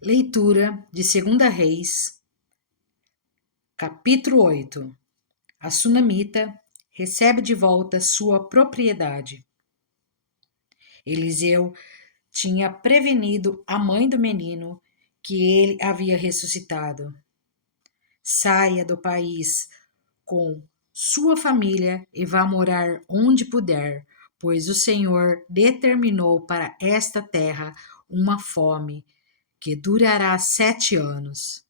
Leitura de 2 Reis, capítulo 8. A sunamita recebe de volta sua propriedade. Eliseu tinha prevenido a mãe do menino que ele havia ressuscitado. Saia do país com sua família e vá morar onde puder, pois o Senhor determinou para esta terra uma fome que durará 7 anos.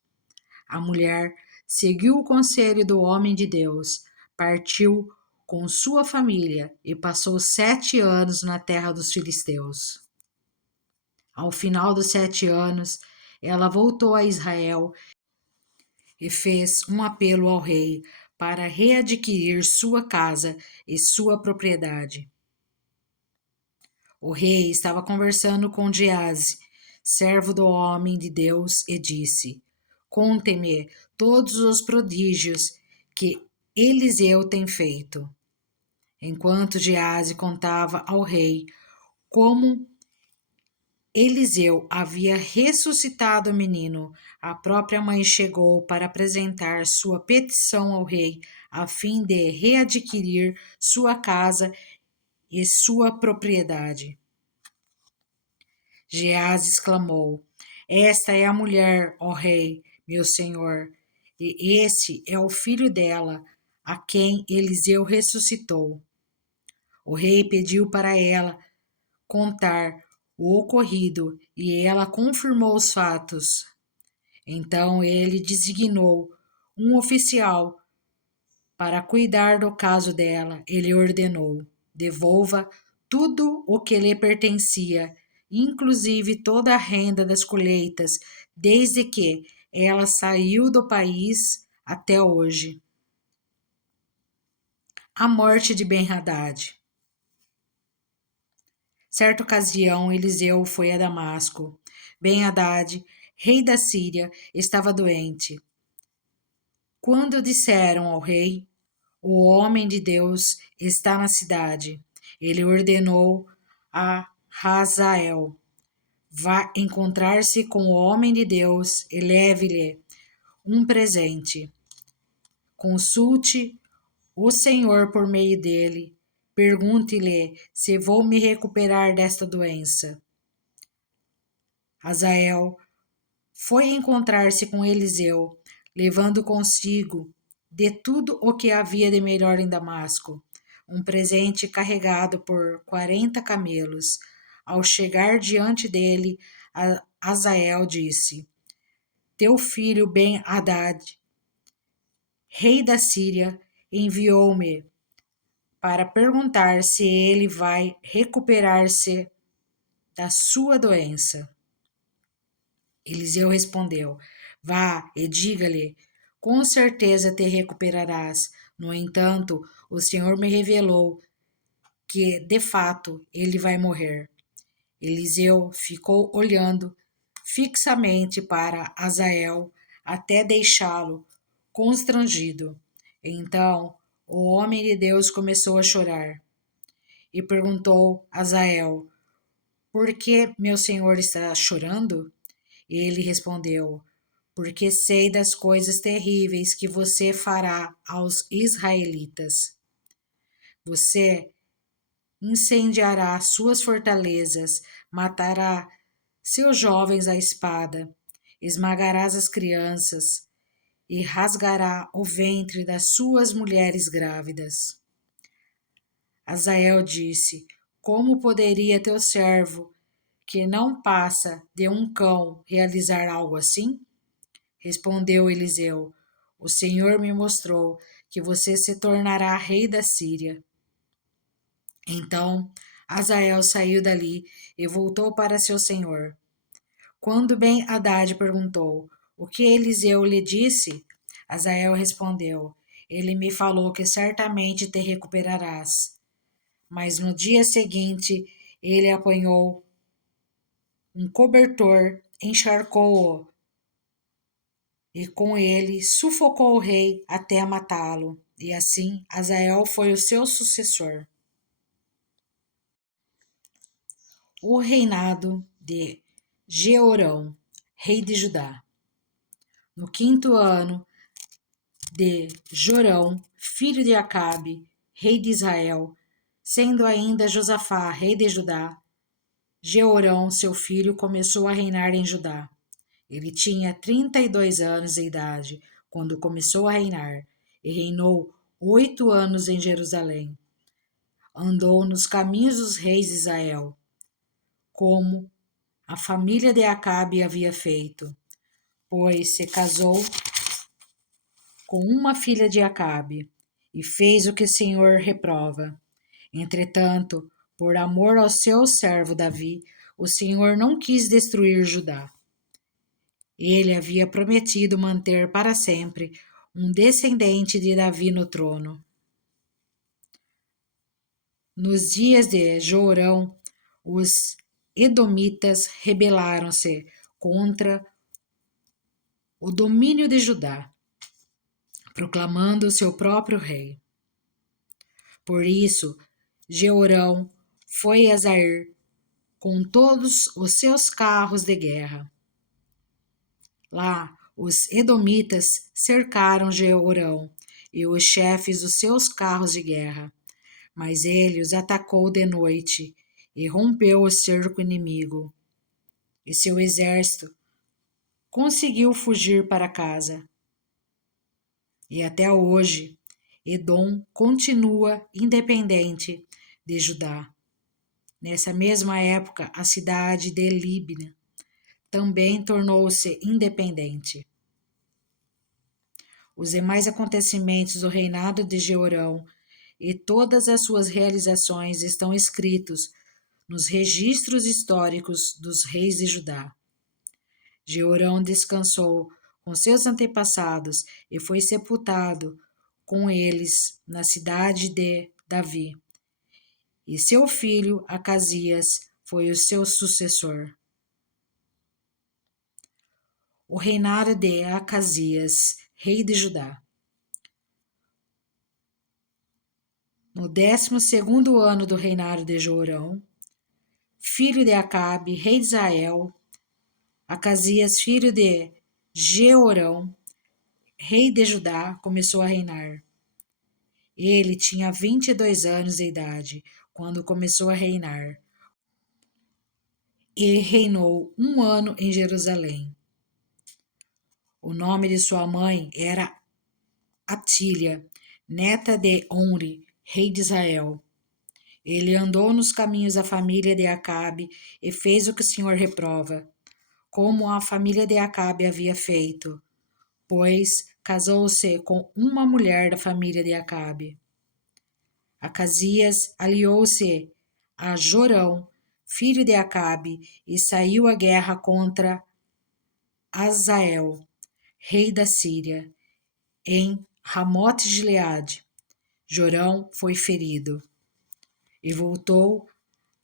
A mulher seguiu o conselho do homem de Deus, partiu com sua família e passou 7 anos na terra dos filisteus. Ao final dos 7 anos, ela voltou a Israel e fez um apelo ao rei para readquirir sua casa e sua propriedade. O rei estava conversando com Geazi, servo do homem de Deus, e disse: Conte-me todos os prodígios que Eliseu tem feito. Enquanto Geazi contava ao rei como Eliseu havia ressuscitado o menino, a própria mãe chegou para apresentar sua petição ao rei, a fim de readquirir sua casa e sua propriedade. Geazi exclamou: Esta é a mulher, ó rei, meu senhor, e esse é o filho dela, a quem Eliseu ressuscitou. O rei pediu para ela contar o ocorrido e ela confirmou os fatos. Então ele designou um oficial para cuidar do caso dela. Ele ordenou: devolva tudo o que lhe pertencia, inclusive toda a renda das colheitas, desde que ela saiu do país até hoje. A morte de Ben-Hadad. Certa ocasião, Eliseu foi a Damasco. Ben-Hadad, rei da Síria, estava doente. Quando disseram ao rei: O homem de Deus está na cidade, ele ordenou a Hazael: Vá encontrar-se com o homem de Deus e leve-lhe um presente. Consulte o Senhor por meio dele. Pergunte-lhe se vou me recuperar desta doença. Hazael foi encontrar-se com Eliseu, levando consigo de tudo o que havia de melhor em Damasco, um presente carregado por 40 camelos. Ao chegar diante dele, Hazael disse: Teu filho Ben-Hadad, rei da Síria, enviou-me para perguntar se ele vai recuperar-se da sua doença. Eliseu respondeu: Vá e diga-lhe, com certeza te recuperarás. No entanto, o Senhor me revelou que, de fato, ele vai morrer. Eliseu ficou olhando fixamente para Hazael até deixá-lo constrangido. Então, o homem de Deus começou a chorar e perguntou a Hazael: Por que meu senhor está chorando? Ele respondeu: Porque sei das coisas terríveis que você fará aos israelitas. Você incendiará suas fortalezas, matará seus jovens à espada, esmagarás as crianças e rasgará o ventre das suas mulheres grávidas. Hazael disse: Como poderia teu servo, que não passa de um cão, realizar algo assim? Respondeu Eliseu: O Senhor me mostrou que você se tornará rei da Síria. Então Hazael saiu dali e voltou para seu senhor. Quando Ben-Hadad perguntou: O que Eliseu lhe disse? Hazael respondeu: Ele me falou que certamente te recuperarás. Mas no dia seguinte ele apanhou um cobertor, encharcou-o e com ele sufocou o rei até matá-lo. E assim Hazael foi o seu sucessor. O reinado de Jeorão. rei de Judá. No 5º ano de Jorão, filho de Acabe, rei de Israel, sendo ainda Josafá, rei de Judá, Jeorão, seu filho, começou a reinar em Judá. Ele tinha 32 anos de idade quando começou a reinar, e reinou 8 anos em Jerusalém. Andou nos caminhos dos reis de Israel, como a família de Acabe havia feito, pois se casou com uma filha de Acabe, e fez o que o Senhor reprova. Entretanto, por amor ao seu servo Davi, o Senhor não quis destruir Judá. Ele havia prometido manter para sempre um descendente de Davi no trono. Nos dias de Jorão, os edomitas rebelaram-se contra o domínio de Judá, proclamando seu próprio rei. Por isso, Jeorão foi a Zair com todos os seus carros de guerra. Lá, os edomitas cercaram Jeorão e os chefes dos seus carros de guerra, mas ele os atacou de noite e rompeu o cerco inimigo. E seu exército conseguiu fugir para casa. E até hoje, Edom continua independente de Judá. Nessa mesma época, a cidade de Líbina também tornou-se independente. Os demais acontecimentos do reinado de Jeorão e todas as suas realizações estão escritos nos registros históricos dos reis de Judá. Jeorão descansou com seus antepassados e foi sepultado com eles na cidade de Davi. E seu filho Acasias foi o seu sucessor. O reinado de Acasias, rei de Judá. No 12º ano do reinado de Jorão, filho de Acabe, rei de Israel, Acasias, filho de Jeorão, rei de Judá, começou a reinar. Ele tinha 22 anos de idade quando começou a reinar, e reinou 1 ano em Jerusalém. O nome de sua mãe era Atília, neta de Omri, rei de Israel. Ele andou nos caminhos da família de Acabe e fez o que o Senhor reprova, como a família de Acabe havia feito, pois casou-se com uma mulher da família de Acabe. Acasias aliou-se a Jorão, filho de Acabe, e saiu à guerra contra Azael, rei da Síria, em Ramote-Gileade. Jorão foi ferido e voltou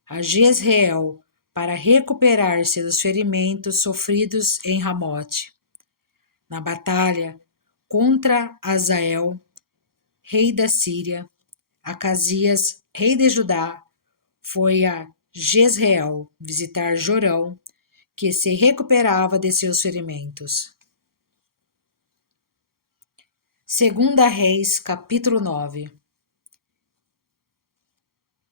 a Jezreel para recuperar-se dos ferimentos sofridos em Ramote. Na batalha contra Azael, rei da Síria, Acasias, rei de Judá, foi a Jezreel visitar Jorão, que se recuperava de seus ferimentos. 2 Reis, capítulo 9.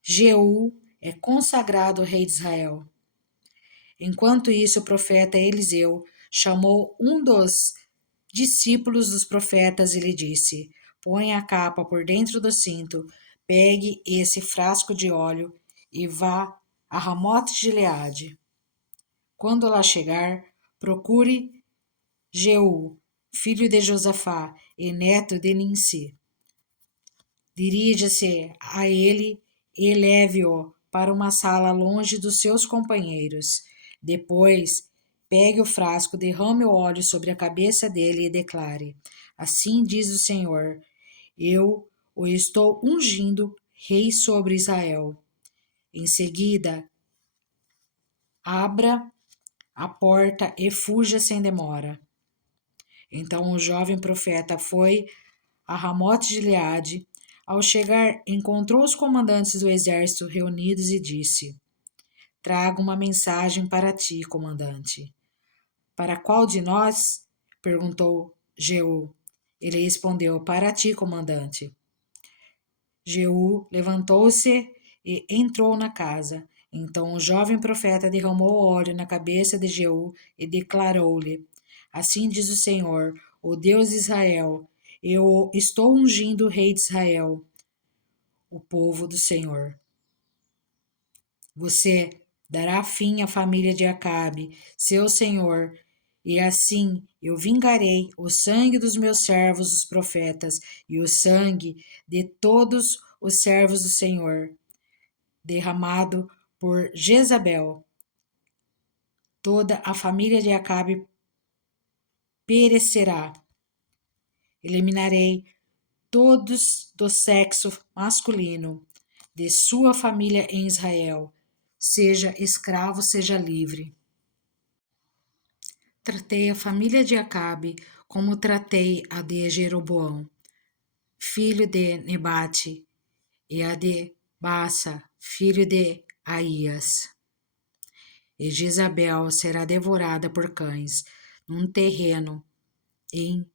Jeú é consagrado rei de Israel. Enquanto isso, o profeta Eliseu chamou um dos discípulos dos profetas e lhe disse: põe a capa por dentro do cinto, pegue esse frasco de óleo e vá a Ramote-Gileade. Quando lá chegar, procure Jeú, filho de Josafá e neto de Ninsi. Dirija-se a ele e leve-o para uma sala longe dos seus companheiros. Depois, pegue o frasco, derrame o óleo sobre a cabeça dele e declare: assim diz o Senhor, eu o estou ungindo rei sobre Israel. Em seguida, abra a porta e fuja sem demora. Então o jovem profeta foi a Ramote-Gileade. Ao chegar, encontrou os comandantes do exército reunidos e disse: trago uma mensagem para ti, comandante. Para qual de nós? Perguntou Jeú. Ele respondeu: Para ti, comandante. Jeú levantou-se e entrou na casa. Então o jovem profeta derramou óleo na cabeça de Jeú e declarou-lhe: Assim diz o Senhor, o Deus de Israel: Eu estou ungindo o rei de Israel, o povo do Senhor. Você dará fim à família de Acabe, seu senhor, e assim eu vingarei o sangue dos meus servos, os profetas, e o sangue de todos os servos do Senhor, derramado por Jezabel. Toda a família de Acabe perecerá. Eliminarei todos do sexo masculino de sua família em Israel, seja escravo, seja livre. Tratei a família de Acabe como tratei a de Jeroboão, filho de Nebate, e a de Baasa, filho de Aías. E Jezabel será devorada por cães num terreno em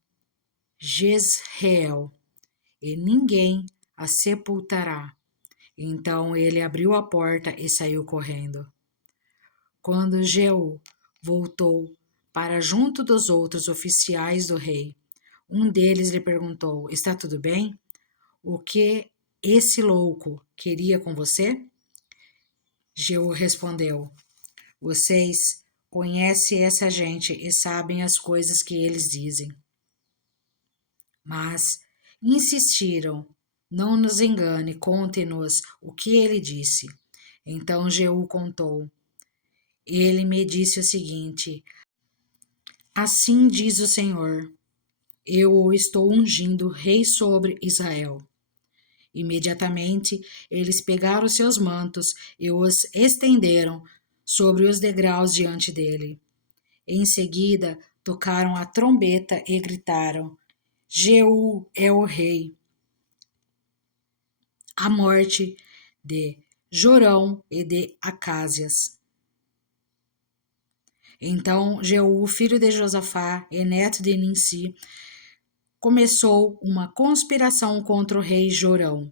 Jezreel, e ninguém a sepultará. Então ele abriu a porta e saiu correndo. Quando Jeú voltou para junto dos outros oficiais do rei, um deles lhe perguntou: Está tudo bem? O que esse louco queria com você? Jeú respondeu: Vocês conhecem essa gente e sabem as coisas que eles dizem. Mas insistiram: Não nos engane, conte-nos o que ele disse. Então Jeú contou. Ele me disse o seguinte: Assim diz o Senhor: Eu o estou ungindo rei sobre Israel. Imediatamente eles pegaram seus mantos e os estenderam sobre os degraus diante dele. Em seguida, tocaram a trombeta e gritaram: Jeú é o rei. A morte de Jorão e de Acázias. Então Jeú, filho de Josafá e neto de Ninsi, começou uma conspiração contra o rei Jorão,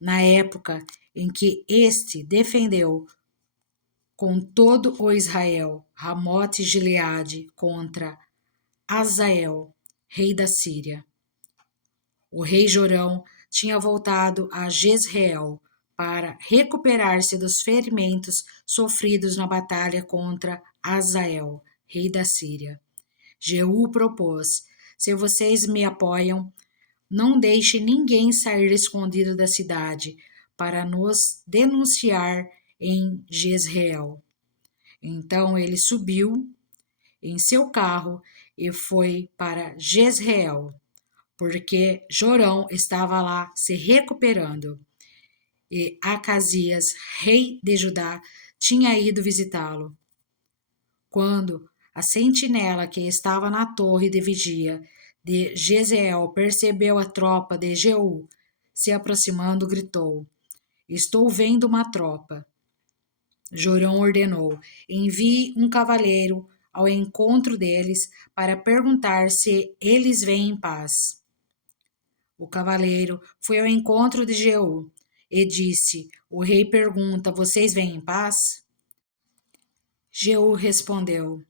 na época em que este defendeu com todo o Israel Ramote Gileade contra Azael, rei da Síria. O rei Jorão tinha voltado a Jezreel para recuperar-se dos ferimentos sofridos na batalha contra Azael, rei da Síria. Jeú propôs: Se vocês me apoiam, não deixe ninguém sair escondido da cidade para nos denunciar em Jezreel. Então ele subiu em seu carro e foi para Jezreel, porque Jorão estava lá se recuperando. E Acasias, rei de Judá, tinha ido visitá-lo. Quando a sentinela que estava na torre de vigia de Jezreel percebeu a tropa de Jeú se aproximando, gritou: Estou vendo uma tropa. Jorão ordenou: Envie um cavaleiro ao encontro deles para perguntar se eles vêm em paz. O cavaleiro foi ao encontro de Jeú e disse: O rei pergunta: Vocês vêm em paz? Jeú respondeu: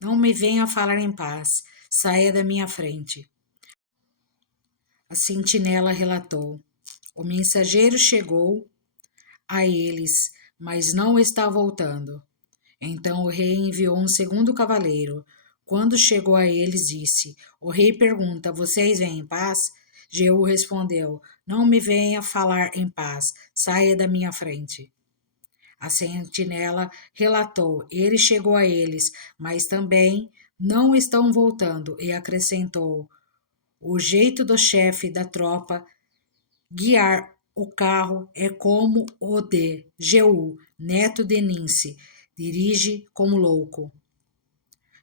Não me venha falar em paz, saia da minha frente. A sentinela relatou: O mensageiro chegou a eles, mas não está voltando. Então o rei enviou um segundo cavaleiro. Quando chegou a eles, disse: O rei pergunta: Vocês vêm em paz? Jeú respondeu: Não me venha falar em paz, saia da minha frente. A sentinela relatou: Ele chegou a eles, mas também não estão voltando, e acrescentou: O jeito do chefe da tropa guiar o carro é como o de Jeú, neto de Ninsi, dirige como louco.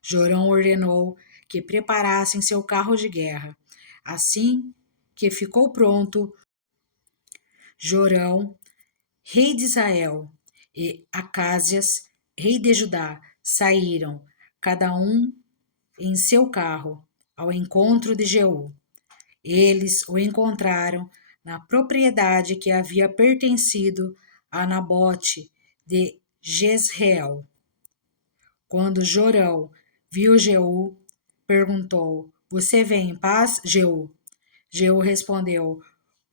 Jorão ordenou que preparassem seu carro de guerra. Assim que ficou pronto, Jorão, rei de Israel, e Acázias, rei de Judá, saíram, cada um em seu carro, ao encontro de Jeú. Eles o encontraram na propriedade que havia pertencido a Nabote de Jezreel. Quando Jorão viu Jeú, perguntou: Você vem em paz, Jeú? Jeú respondeu: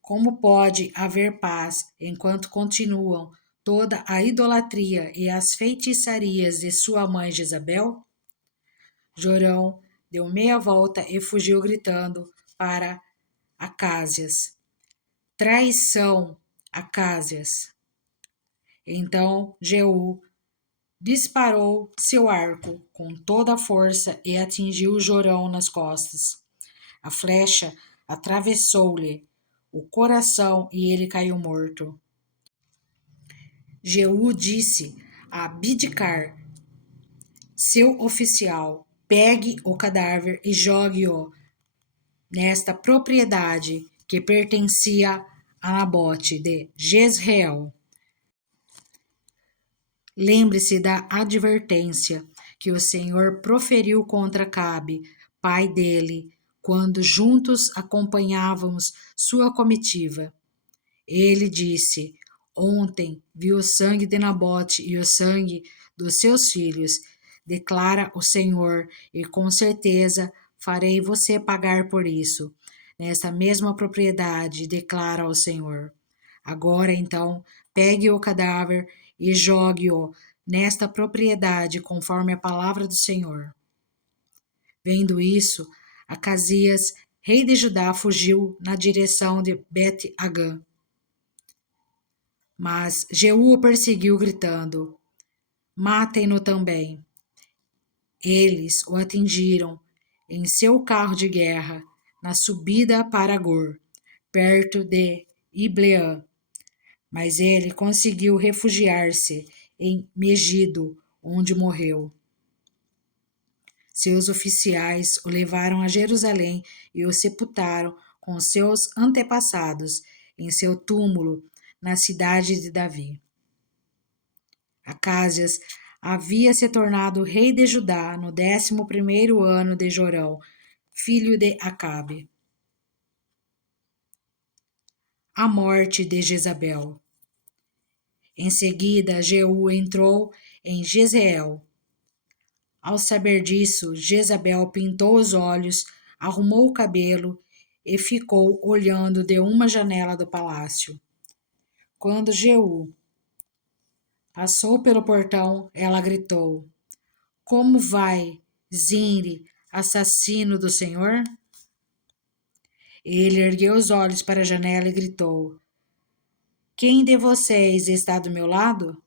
Como pode haver paz enquanto continuam toda a idolatria e as feitiçarias de sua mãe Jezabel? Jorão deu meia volta e fugiu gritando para Acázias: Traição, Acázias! Então Jeú disparou seu arco com toda a força e atingiu Jorão nas costas. A flecha atravessou-lhe o coração e ele caiu morto. Jeú disse a Bidkar, seu oficial: Pegue o cadáver e jogue-o nesta propriedade que pertencia a Nabote de Jezreel. Lembre-se da advertência que o Senhor proferiu contra Acabe, pai dele, quando juntos acompanhávamos sua comitiva. Ele disse: Ontem vi o sangue de Nabote e o sangue dos seus filhos, declara o Senhor, e com certeza farei você pagar por isso, nesta mesma propriedade, declara o Senhor. Agora então, pegue o cadáver e jogue-o nesta propriedade, conforme a palavra do Senhor. Vendo isso, Acasias, rei de Judá, fugiu na direção de Bet-Agã. Mas Jeú o perseguiu, gritando: Matem-no também. Eles o atingiram em seu carro de guerra, na subida para Gur, perto de Ibleã. Mas ele conseguiu refugiar-se em Megido, onde morreu. Seus oficiais o levaram a Jerusalém e o sepultaram com seus antepassados em seu túmulo na cidade de Davi. Acázias havia se tornado rei de Judá no 11º ano de Jorão, filho de Acabe. A morte de Jezabel. Em seguida, Jeú entrou em Jezreel. Ao saber disso, Jezabel pintou os olhos, arrumou o cabelo e ficou olhando de uma janela do palácio. Quando Jeú passou pelo portão, ela gritou: Como vai, Zimri, assassino do Senhor? Ele ergueu os olhos para a janela e gritou: Quem de vocês está do meu lado?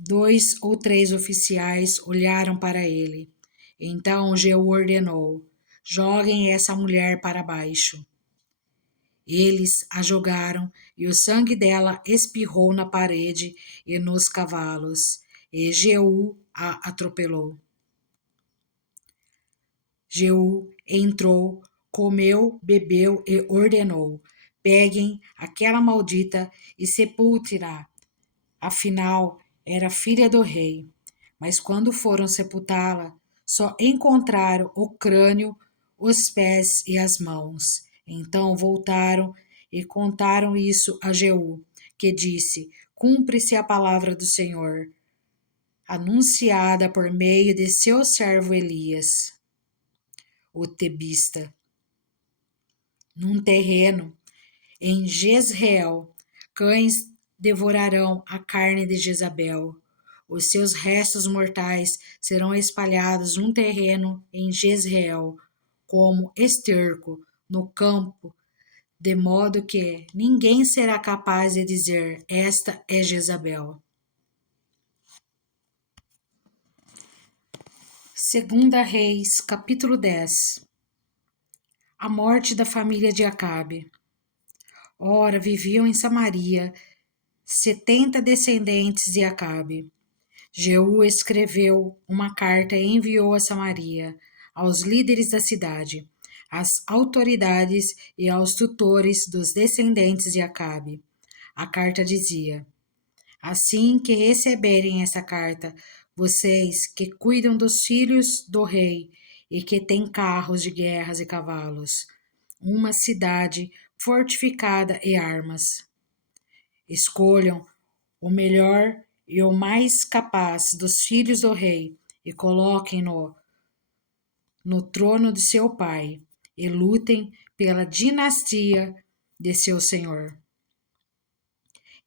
2 ou 3 oficiais olharam para ele. Então Jeú ordenou: Joguem essa mulher para baixo. Eles a jogaram e o sangue dela espirrou na parede e nos cavalos, e Jeú a atropelou. Jeú entrou, comeu, bebeu e ordenou: Peguem aquela maldita e sepultem-na. Afinal, era filha do rei. Mas quando foram sepultá-la, só encontraram o crânio, os pés e as mãos. Então voltaram e contaram isso a Jeú, que disse: Cumpre-se a palavra do Senhor, anunciada por meio de seu servo Elias, o tebista. Num terreno em Jezreel, cães devorarão a carne de Jezabel. Os seus restos mortais serão espalhados num terreno em Jezreel, como esterco no campo, de modo que ninguém será capaz de dizer: Esta é Jezabel. Segunda Reis, capítulo 10. A morte da família de Acabe. Ora, viviam em Samaria 70 descendentes de Acabe. Jeú escreveu uma carta e enviou a Samaria, aos líderes da cidade, às autoridades e aos tutores dos descendentes de Acabe. A carta dizia: Assim que receberem essa carta, vocês que cuidam dos filhos do rei e que têm carros de guerras e cavalos, uma cidade fortificada e armas. Escolham o melhor e o mais capaz dos filhos do rei e coloquem-no no trono de seu pai e lutem pela dinastia de seu senhor.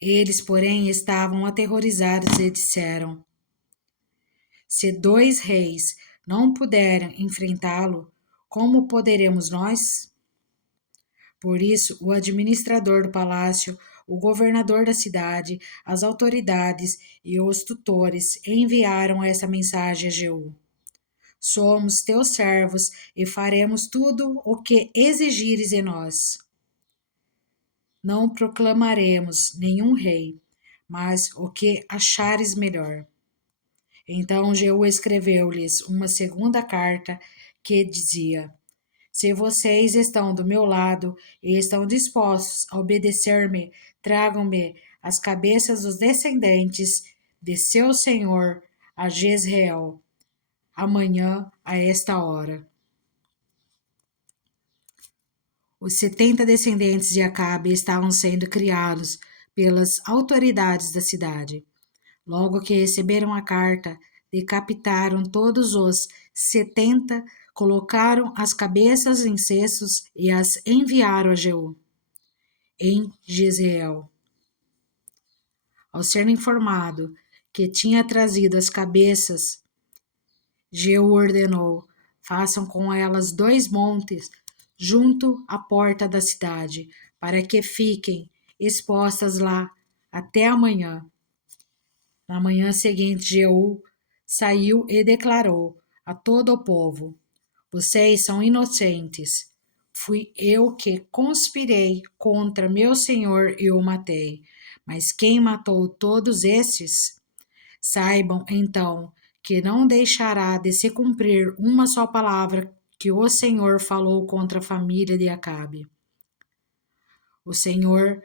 Eles, porém, estavam aterrorizados e disseram: se 2 reis não puderem enfrentá-lo, como poderemos nós? Por isso, o administrador do palácio, o governador da cidade, as autoridades e os tutores enviaram essa mensagem a Jeú: somos teus servos e faremos tudo o que exigires de nós. Não proclamaremos nenhum rei, mas o que achares melhor. Então Jeú escreveu-lhes uma segunda carta que dizia: se vocês estão do meu lado e estão dispostos a obedecer-me, tragam-me as cabeças dos descendentes de seu senhor a Jezreel, amanhã a esta hora. Os 70 descendentes de Acabe estavam sendo criados pelas autoridades da cidade. Logo que receberam a carta, decapitaram todos os 70, colocaram as cabeças em cestos e as enviaram a Jeú, em Jezreel. Ao ser informado que tinha trazido as cabeças, Jeú ordenou: façam com elas 2 montes junto à porta da cidade, para que fiquem expostas lá até amanhã. Na manhã seguinte, Jeú saiu e declarou a todo o povo: vocês são inocentes. Fui eu que conspirei contra meu senhor e o matei. Mas quem matou todos esses? Saibam, então, que não deixará de se cumprir uma só palavra que o Senhor falou contra a família de Acabe. O Senhor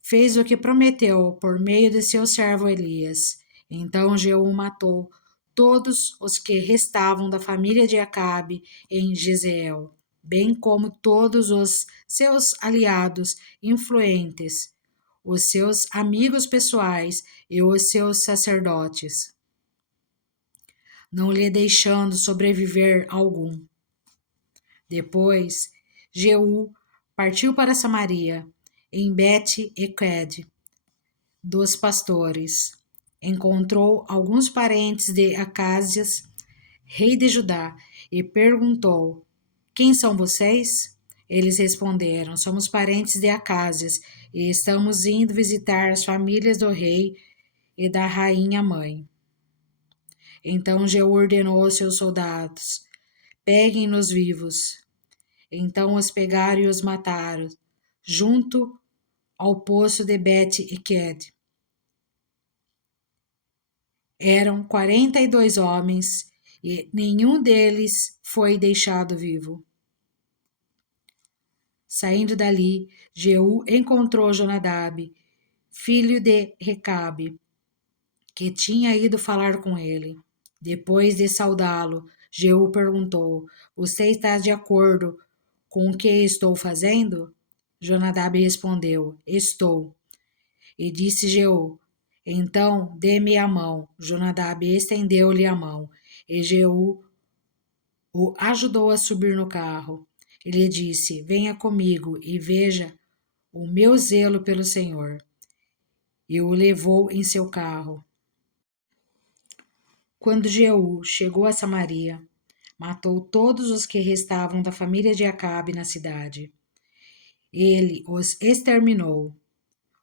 fez o que prometeu por meio de seu servo Elias. Então Jeú matou todos os que restavam da família de Acabe em Jezreel, bem como todos os seus aliados influentes, os seus amigos pessoais e os seus sacerdotes, não lhe deixando sobreviver algum. Depois, Jeú partiu para Samaria, em Bet-Equed, dos pastores. Encontrou alguns parentes de Acásias, rei de Judá, e perguntou: quem são vocês? Eles responderam: somos parentes de Acásias e estamos indo visitar as famílias do rei e da rainha mãe. Então Jeú ordenou aos seus soldados: peguem-nos vivos. Então os pegaram e os mataram, junto ao poço de Bet-Equed. Eram 42 homens e nenhum deles foi deixado vivo. Saindo dali, Jeú encontrou Jonadab, filho de Recabe, que tinha ido falar com ele. Depois de saudá-lo, Jeú perguntou: você está de acordo com o que estou fazendo? Jonadab respondeu: estou. E disse Jeú: então dê-me a mão. Jonadab estendeu-lhe a mão, e Jeú o ajudou a subir no carro. Ele disse: venha comigo e veja o meu zelo pelo Senhor. E o levou em seu carro. Quando Jeú chegou a Samaria, matou todos os que restavam da família de Acabe na cidade. Ele os exterminou,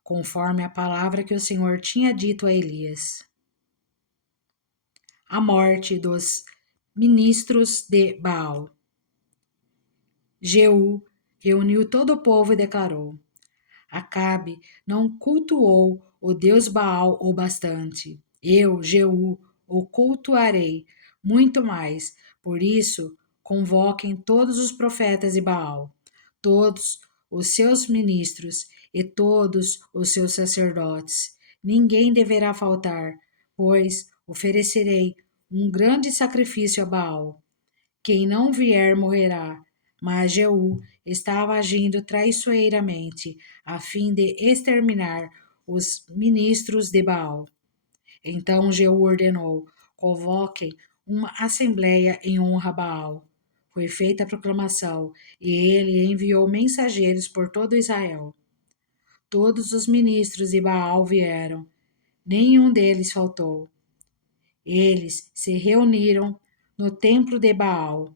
conforme a palavra que o Senhor tinha dito a Elias. A morte dos ministros de Baal. Jeú reuniu todo o povo e declarou: Acabe não cultuou o Deus Baal o bastante. Eu, Jeú, o cultuarei muito mais. Por isso, convoquem todos os profetas de Baal, todos os seus ministros e todos os seus sacerdotes. Ninguém deverá faltar, pois oferecerei um grande sacrifício a Baal. Quem não vier morrerá. Mas Jeú estava agindo traiçoeiramente, a fim de exterminar os ministros de Baal. Então Jeú ordenou: convoquem uma assembleia em honra a Baal. Foi feita a proclamação, e ele enviou mensageiros por todo Israel. Todos os ministros de Baal vieram, nenhum deles faltou. Eles se reuniram no templo de Baal,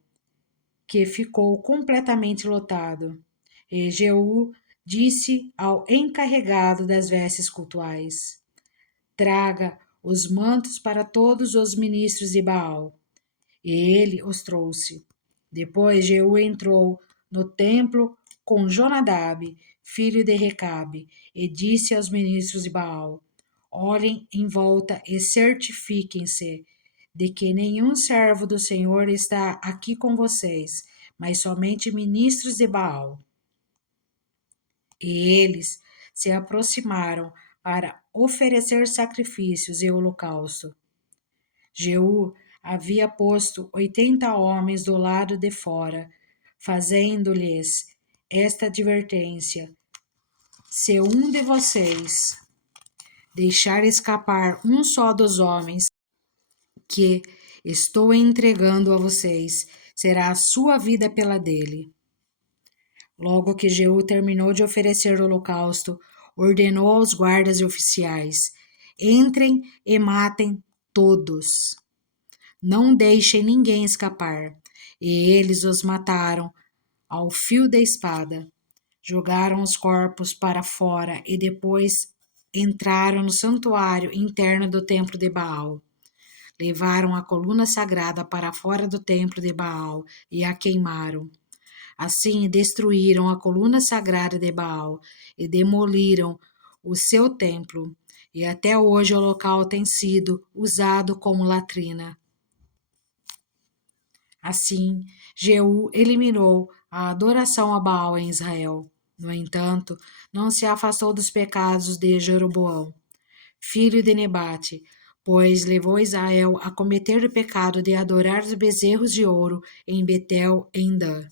que ficou completamente lotado. E Jeú disse ao encarregado das vestes cultuais: traga os mantos para todos os ministros de Baal. E ele os trouxe. Depois Jeú entrou no templo com Jonadab, filho de Recabe, e disse aos ministros de Baal: olhem em volta e certifiquem-se de que nenhum servo do Senhor está aqui com vocês, mas somente ministros de Baal. E eles se aproximaram para oferecer sacrifícios e holocausto. Jeú havia posto 80 homens do lado de fora, fazendo-lhes esta advertência: se um de vocês deixar escapar um só dos homens que estou entregando a vocês, será a sua vida pela dele. Logo que Jeú terminou de oferecer o holocausto, ordenou aos guardas e oficiais: entrem e matem todos. Não deixem ninguém escapar. E eles os mataram ao fio da espada. Jogaram os corpos para fora e depois entraram no santuário interno do templo de Baal. Levaram a coluna sagrada para fora do templo de Baal e a queimaram. Assim destruíram a coluna sagrada de Baal e demoliram o seu templo. E até hoje o local tem sido usado como latrina. Assim, Jeú eliminou a adoração a Baal em Israel. No entanto, não se afastou dos pecados de Jeroboão, filho de Nebate, pois levou Israel a cometer o pecado de adorar os bezerros de ouro em Betel e em Dan.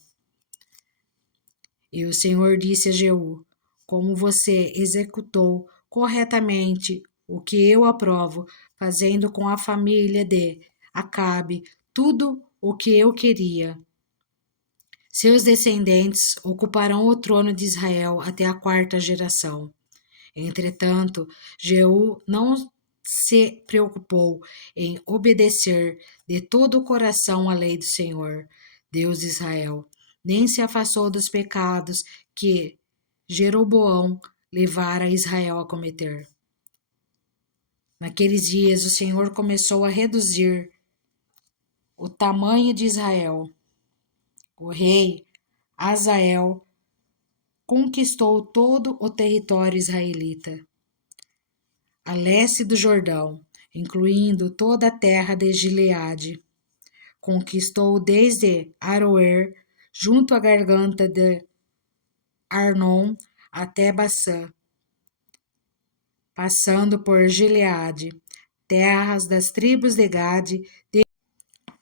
E o Senhor disse a Jeú: como você executou corretamente o que eu aprovo, fazendo com a família de Acabe tudo o que eu queria. Seus descendentes ocuparão o trono de Israel até a 4ª geração. Entretanto, Jeú não se preocupou em obedecer de todo o coração à lei do Senhor, Deus de Israel, nem se afastou dos pecados que Jeroboão levara Israel a cometer. Naqueles dias, o Senhor começou a reduzir o tamanho de Israel. O rei Hazael conquistou todo o território israelita, a leste do Jordão, incluindo toda a terra de Gileade. Conquistou desde Aroer, junto à garganta de Arnon, até Bassã, passando por Gileade, terras das tribos de Gade, de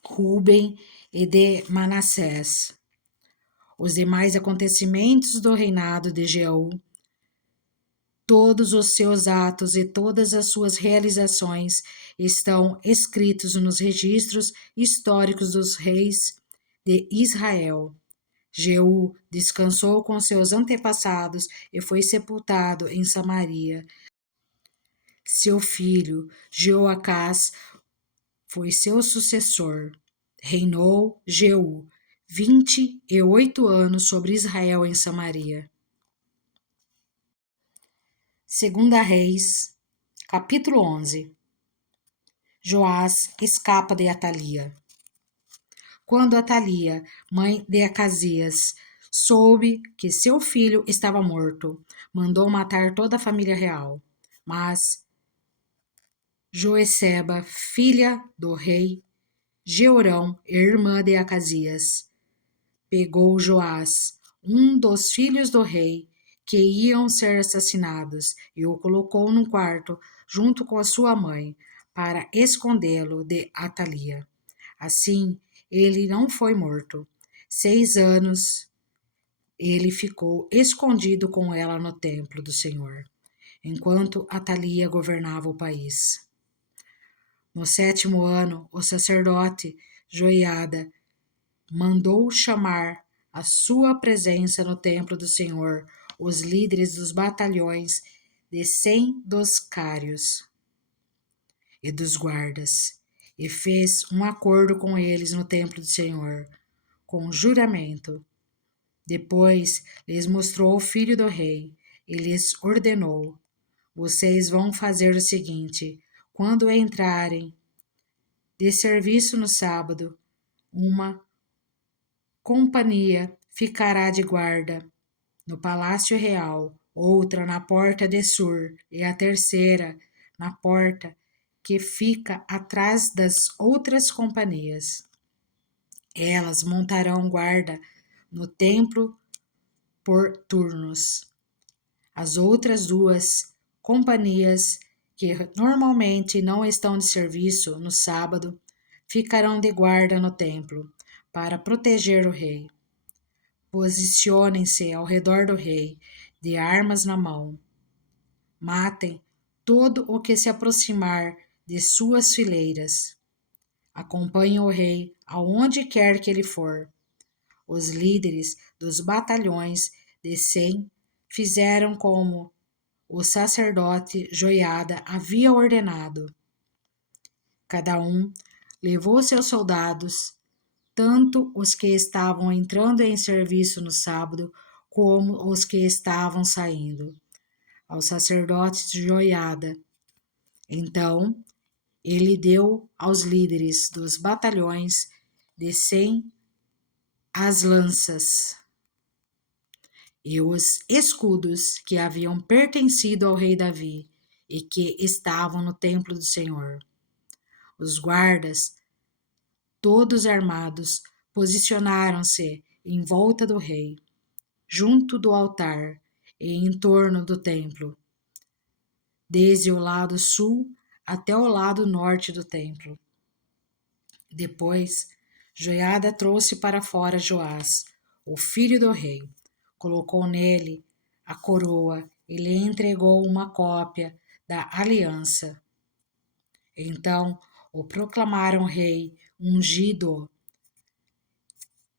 Ruben e de Manassés. Os demais acontecimentos do reinado de Jeú, todos os seus atos e todas as suas realizações estão escritos nos registros históricos dos reis de Israel. Jeú descansou com seus antepassados e foi sepultado em Samaria. Seu filho Jeoacás foi seu sucessor. Reinou Jeú 28 anos sobre Israel em Samaria. 2 Reis, capítulo 11. Joás escapa de Atalia. Quando Atalia, mãe de Acasias, soube que seu filho estava morto, mandou matar toda a família real. Mas Joesseba, filha do rei Jeorão, irmã de Acasias, pegou Joás, um dos filhos do rei, que iam ser assassinados, e o colocou num quarto junto com a sua mãe, para escondê-lo de Atalia. Assim, ele não foi morto. 6 anos ele ficou escondido com ela no templo do Senhor, enquanto Atalia governava o país. No 7º ano, o sacerdote Joiada mandou chamar à sua presença no templo do Senhor os líderes dos batalhões de 100 dos cários e dos guardas, e fez um acordo com eles no templo do Senhor, com juramento. Depois lhes mostrou o filho do rei e lhes ordenou: vocês vão fazer o seguinte: quando entrarem de serviço no sábado, uma companhia ficará de guarda no palácio real, outra na porta de Sur e a terceira na porta que fica atrás das outras companhias. Elas montarão guarda no templo por turnos. As outras 2 companhias, que normalmente não estão de serviço no sábado, ficarão de guarda no templo para proteger o rei. Posicionem-se ao redor do rei, de armas na mão. Matem todo o que se aproximar de suas fileiras. Acompanhem o rei aonde quer que ele for. Os líderes dos batalhões de 100 fizeram como o sacerdote Joiada havia ordenado. Cada um levou seus soldados, tanto os que estavam entrando em serviço no sábado, como os que estavam saindo, ao sacerdote Joiada. Então, ele deu aos líderes dos batalhões de 100 as lanças e os escudos que haviam pertencido ao rei Davi e que estavam no templo do Senhor. Os guardas, todos armados, posicionaram-se em volta do rei, junto do altar e em torno do templo, desde o lado sul até o lado norte do templo. Depois, Joiada trouxe para fora Joás, o filho do rei, colocou nele a coroa e lhe entregou uma cópia da aliança. Então o proclamaram rei ungido,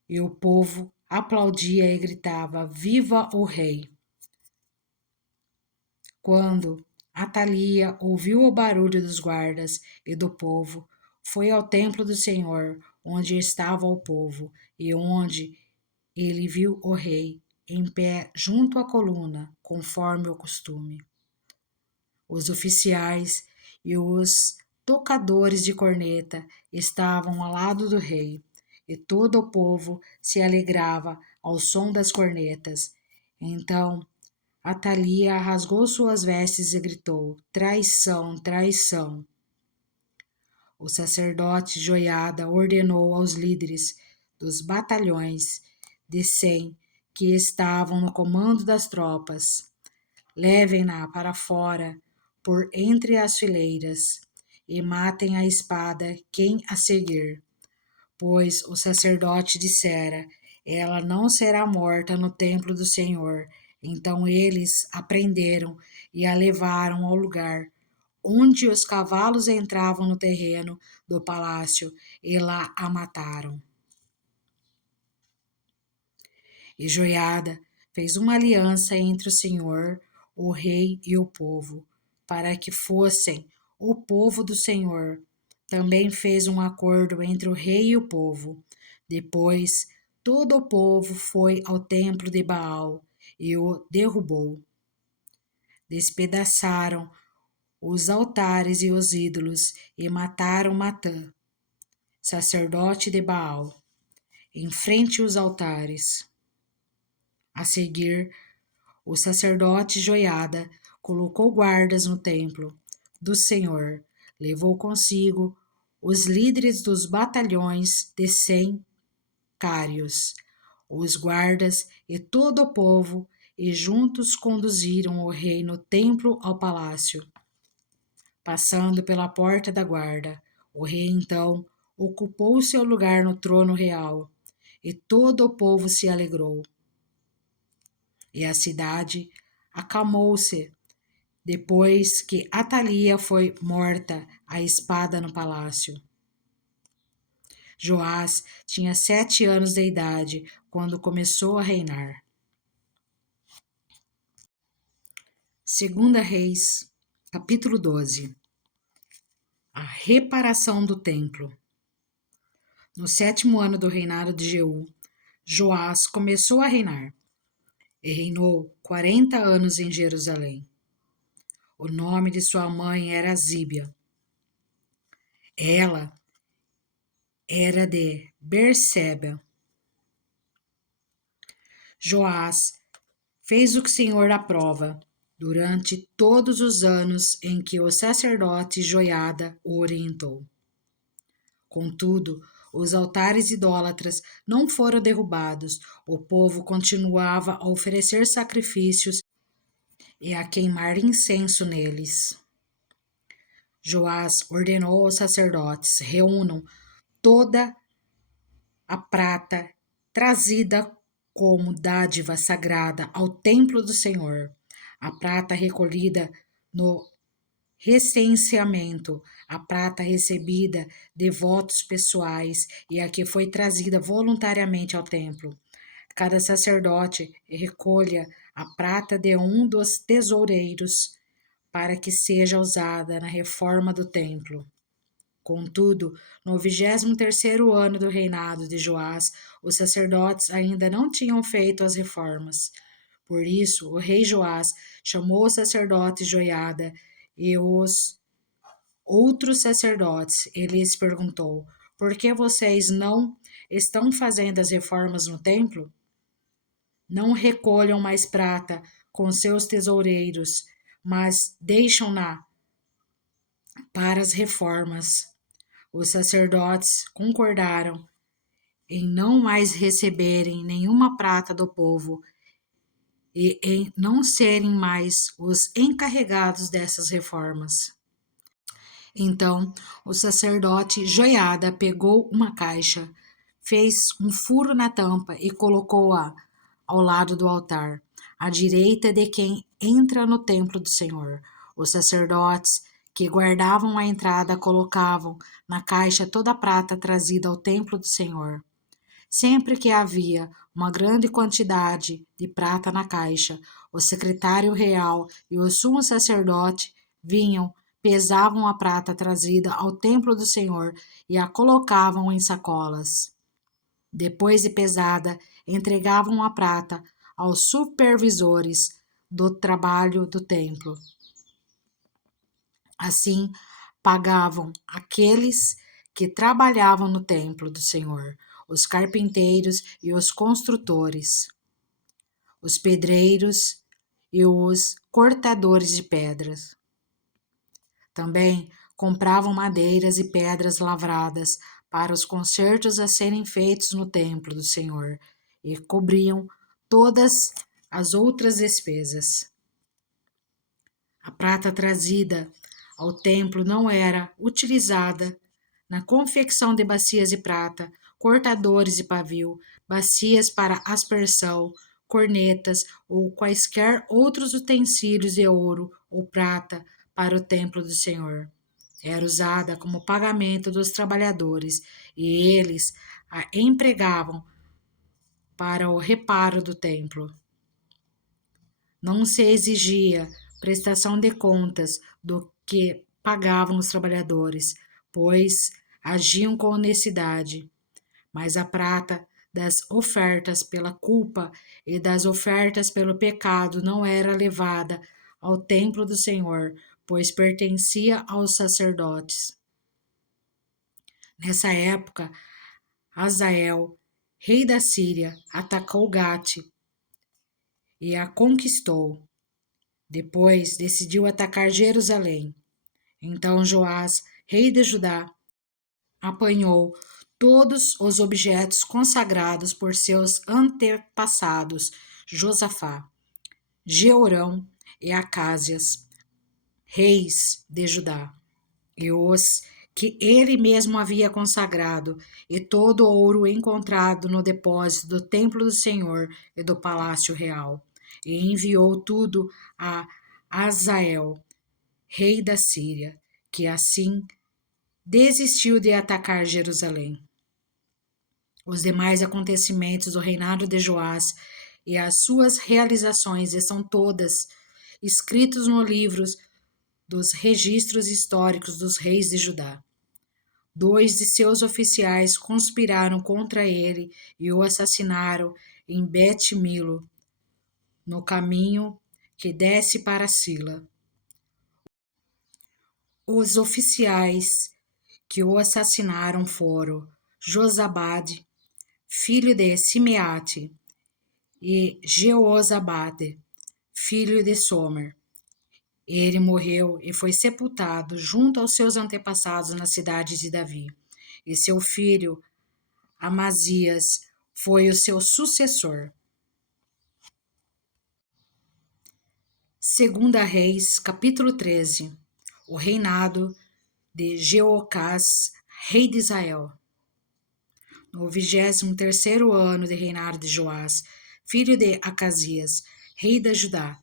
e o povo aplaudia e gritava: Viva o rei! Quando Atalia ouviu o barulho dos guardas e do povo, foi ao templo do Senhor, onde estava o povo, e onde ele viu o rei em pé junto à coluna, conforme o costume. Os oficiais e os tocadores de corneta estavam ao lado do rei, e todo o povo se alegrava ao som das cornetas. Então Atalia rasgou suas vestes e gritou: Traição, traição! O sacerdote Joiada ordenou aos líderes dos batalhões de 100 que estavam no comando das tropas: levem-na para fora por entre as fileiras e matem a espada quem a seguir. Pois o sacerdote dissera: ela não será morta no templo do Senhor. Então eles a prenderam e a levaram ao lugar onde os cavalos entravam no terreno do palácio, e lá a mataram. E Joiada fez uma aliança entre o Senhor, o rei e o povo, para que fossem o povo do Senhor. Também fez um acordo entre o rei e o povo. Depois, todo o povo foi ao templo de Baal e o derrubou. Despedaçaram os altares e os ídolos e mataram Matã, sacerdote de Baal, em frente aos altares. A seguir, o sacerdote Joiada colocou guardas no templo do Senhor, levou consigo os líderes dos batalhões de 100 cários, os guardas e todo o povo, e juntos conduziram o rei no templo ao palácio. passando pela porta da guarda. O rei então ocupou seu lugar no trono real, e todo o povo se alegrou. E a cidade acalmou-se depois que Atalia foi morta à espada no palácio. Joás tinha 7 anos de idade quando começou a reinar. Segunda Reis, capítulo 12. A reparação do templo. No 7º ano do reinado de Jeú, Joás começou a reinar e reinou 40 anos em Jerusalém. O nome de sua mãe era Zíbia. Ela era de Berseba. Joás fez o que o Senhor aprova durante todos os anos em que o sacerdote Joiada o orientou. Contudo, os altares idólatras não foram derrubados, o povo continuava a oferecer sacrifícios e a queimar incenso neles. Joás ordenou aos sacerdotes: reúnam toda a prata trazida como dádiva sagrada ao templo do Senhor, a prata recolhida no recenseamento, a prata recebida de votos pessoais e a que foi trazida voluntariamente ao templo. Cada sacerdote recolha a prata de um dos tesoureiros para que seja usada na reforma do templo. Contudo, no 23º ano do reinado de Joás, os sacerdotes ainda não tinham feito as reformas. Por isso, o rei Joás chamou o sacerdote Joiada e os outros sacerdotes e lhes perguntou: por que vocês não estão fazendo as reformas no templo? Não recolham mais prata com seus tesoureiros, mas deixam-na para as reformas. Os sacerdotes concordaram em não mais receberem nenhuma prata do povo e em não serem mais os encarregados dessas reformas. Então, o sacerdote Joiada pegou uma caixa, fez um furo na tampa e colocou-a ao lado do altar, à direita de quem entra no templo do Senhor. Os sacerdotes que guardavam a entrada colocavam na caixa toda a prata trazida ao templo do Senhor. Sempre que havia uma grande quantidade de prata na caixa, o secretário real e o sumo sacerdote vinham, pesavam a prata trazida ao templo do Senhor e a colocavam em sacolas. Depois de pesada, entregavam a prata aos supervisores do trabalho do templo. Assim, pagavam aqueles que trabalhavam no templo do Senhor, os carpinteiros e os construtores, os pedreiros e os cortadores de pedras. Também compravam madeiras e pedras lavradas para os concertos a serem feitos no templo do Senhor e cobriam todas as outras despesas. A prata trazida ao templo não era utilizada na confecção de bacias de prata, cortadores de pavio, bacias para aspersão, cornetas ou quaisquer outros utensílios de ouro ou prata para o templo do Senhor. Era usada como pagamento dos trabalhadores e eles a empregavam para o reparo do templo. Não se exigia prestação de contas do que pagavam os trabalhadores, pois agiam com honestidade. Mas a prata das ofertas pela culpa e das ofertas pelo pecado não era levada ao templo do Senhor, pois pertencia aos sacerdotes. Nessa época, Hazael, rei da Síria, atacou Gate e a conquistou. Depois decidiu atacar Jerusalém. Então Joás, rei de Judá, apanhou todos os objetos consagrados por seus antepassados, Josafá, Jeorão e Acásias, reis de Judá, e os que ele mesmo havia consagrado, e todo o ouro encontrado no depósito do templo do Senhor e do palácio real. E enviou tudo a Azael, rei da Síria, que assim desistiu de atacar Jerusalém. Os demais acontecimentos do reinado de Joás e as suas realizações estão todas escritos no livro dos registros históricos dos reis de Judá. 2 de seus oficiais conspiraram contra ele e o assassinaram em Bet-Milo, no caminho que desce para Sila. Os oficiais que o assassinaram foram Josabade, filho de Simeate, e Jeozabade, filho de Somer. Ele morreu e foi sepultado junto aos seus antepassados na cidade de Davi. E seu filho Amazias foi o seu sucessor. Segunda Reis, capítulo 13. O reinado de Jeocás, rei de Israel. No 23º ano de reinado de Joás, filho de Acasias, rei da Judá,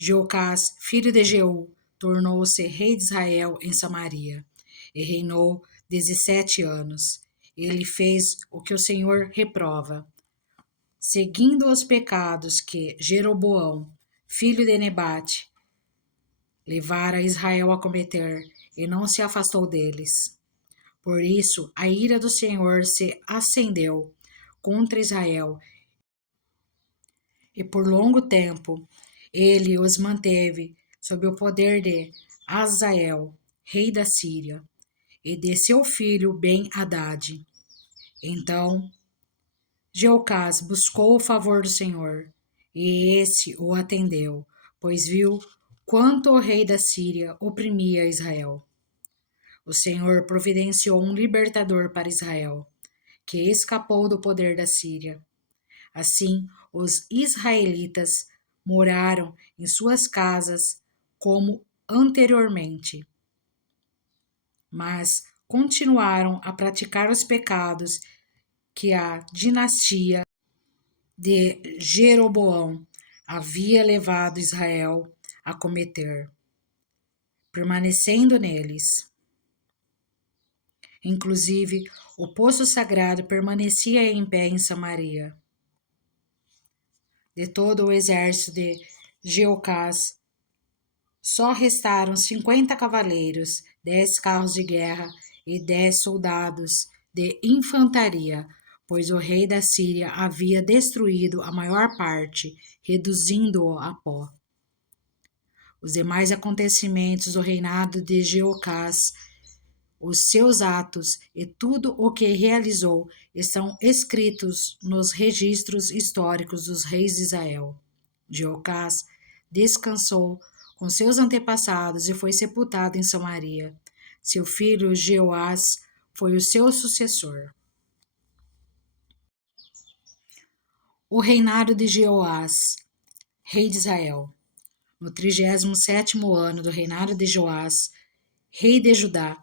Jeocás, filho de Jeú, tornou-se rei de Israel em Samaria, e reinou 17 anos. Ele fez o que o Senhor reprova, seguindo os pecados que Jeroboão, filho de Nebate, levara Israel a cometer, e não se afastou deles. Por isso, a ira do Senhor se acendeu contra Israel, e por longo tempo ele os manteve sob o poder de Azael, rei da Síria, e de seu filho Ben-Hadad. Então Jeocás buscou o favor do Senhor, e esse o atendeu, pois viu quanto o rei da Síria oprimia Israel. O Senhor providenciou um libertador para Israel, que escapou do poder da Síria. Assim, os israelitas moraram em suas casas como anteriormente, mas continuaram a praticar os pecados que a dinastia de Jeroboão havia levado Israel a cometer, permanecendo neles. Inclusive, o poço sagrado permanecia em pé em Samaria. De todo o exército de Jeocás, só restaram 50 cavaleiros, 10 carros de guerra e 10 soldados de infantaria, pois o rei da Síria havia destruído a maior parte, reduzindo-o a pó. Os demais acontecimentos do reinado de Jeocás, os seus atos e tudo o que realizou estão escritos nos registros históricos dos reis de Israel. Jeocás descansou com seus antepassados e foi sepultado em Samaria. Seu filho Jeoás foi o seu sucessor. O reinado de Jeoás, rei de Israel. No 37º ano do reinado de Joás, rei de Judá,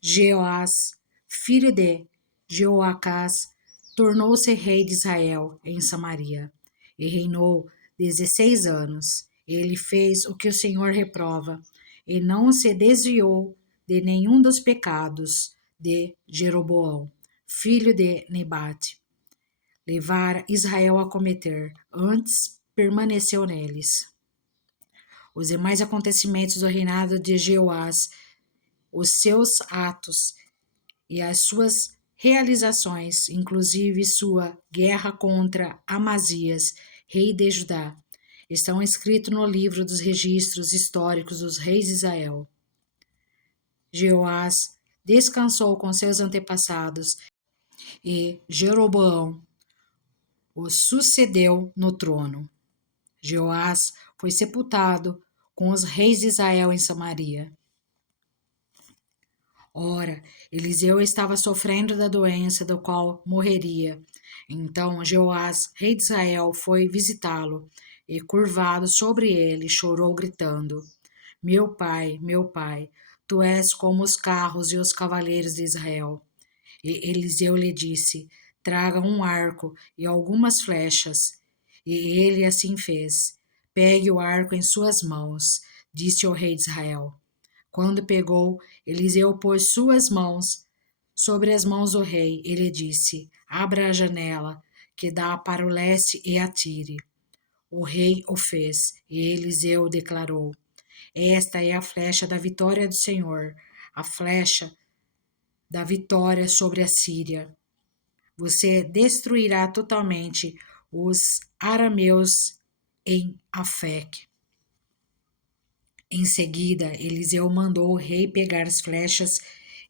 Jeoás, filho de Jeoacás, tornou-se rei de Israel em Samaria e reinou 16 anos. Ele fez o que o Senhor reprova e não se desviou de nenhum dos pecados de Jeroboão, filho de Nebate, levara Israel a cometer, antes permaneceu neles. Os demais acontecimentos do reinado de Jeoás, os seus atos e as suas realizações, inclusive sua guerra contra Amazias, rei de Judá, estão escritos no livro dos registros históricos dos reis de Israel. Jeoás descansou com seus antepassados e Jeroboão o sucedeu no trono. Jeoás foi sepultado com os reis de Israel em Samaria. Ora, Eliseu estava sofrendo da doença do qual morreria. Então Jeoás, rei de Israel, foi visitá-lo e, curvado sobre ele, chorou, gritando: meu pai, tu és como os carros e os cavaleiros de Israel. E Eliseu lhe disse: traga um arco e algumas flechas. E ele assim fez. Pegue o arco em suas mãos, disse o rei de Israel. Quando pegou, Eliseu pôs suas mãos sobre as mãos do rei. Ele disse: abra a janela que dá para o leste e atire. O rei o fez, e Eliseu declarou: esta é a flecha da vitória do Senhor, a flecha da vitória sobre a Síria. Você destruirá totalmente os arameus em Afec. Em seguida, Eliseu mandou o rei pegar as flechas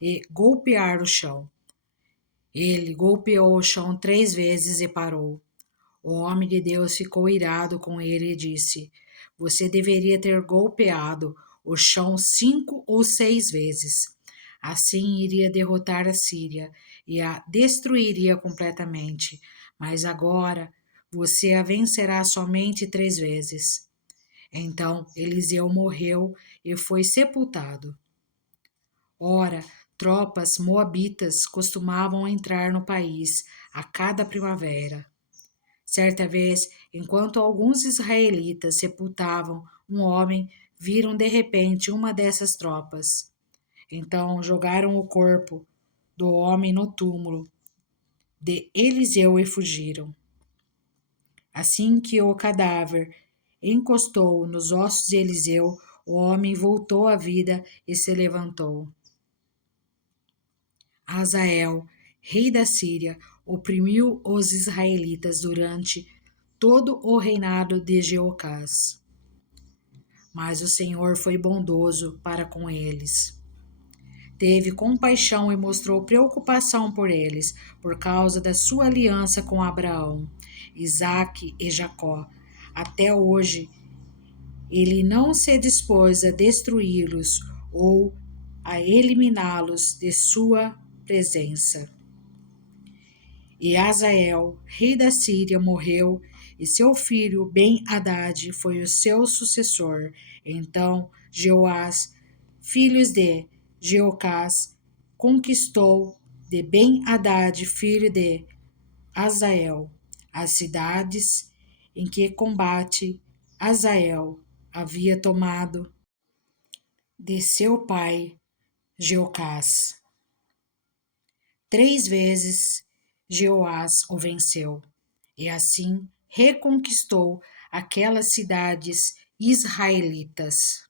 e golpear o chão. Ele golpeou o chão 3 vezes e parou. O homem de Deus ficou irado com ele e disse: você deveria ter golpeado o chão 5 ou 6 vezes. Assim iria derrotar a Síria e a destruiria completamente. Mas agora você a vencerá somente 3 vezes. Então Eliseu morreu e foi sepultado. Ora, tropas moabitas costumavam entrar no país a cada primavera. Certa vez, enquanto alguns israelitas sepultavam um homem, viram de repente uma dessas tropas. Então jogaram o corpo do homem no túmulo de Eliseu e fugiram. Assim que o cadáver encostou nos ossos de Eliseu, o homem voltou à vida e se levantou. Hazael, rei da Síria, oprimiu os israelitas durante todo o reinado de Jeocás. Mas o Senhor foi bondoso para com eles. Teve compaixão e mostrou preocupação por eles, por causa da sua aliança com Abraão, Isaque e Jacó. Até hoje, ele não se dispôs a destruí-los ou a eliminá-los de sua presença. E Hazael, rei da Síria, morreu, e seu filho Ben-Hadad foi o seu sucessor. Então Jeoás, filho de Jeocás, conquistou de Ben-Hadad, filho de Hazael, as cidades em que combate Hazael havia tomado de seu pai Jeocás. 3 vezes Jeoás o venceu, e assim reconquistou aquelas cidades israelitas.